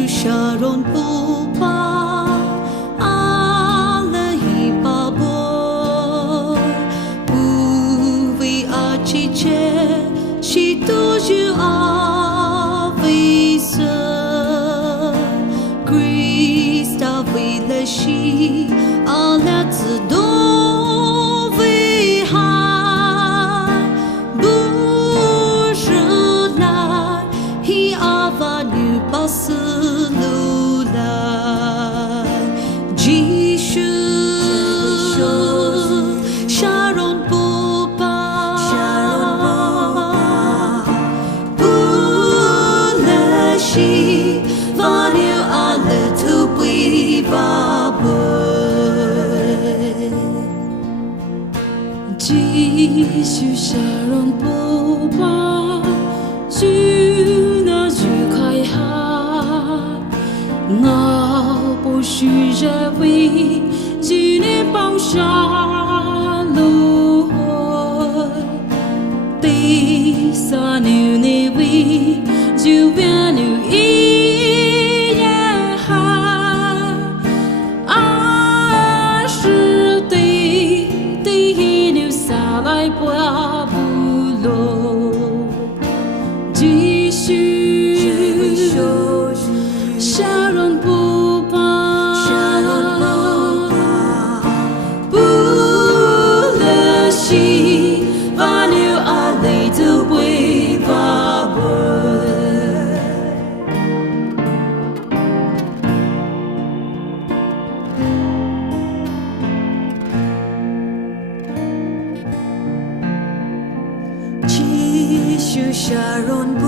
Jesus Sharon Poupa Allahi Babo Uvi Achiche She told you Avisa Krista Vila She Alet's Dove High Bushla He Avanu Basalula Jesus Sharon Poupa Poula She Vanu Ale to be Jesus Sharon Poupa Tu n'as eu qu'à Ngao po shu je oui Tu n'es pas jaloux T'es sa nu ne oui Tu viens nous Sharon Poupa Poula She Vanu Ale to be Jesus Sharon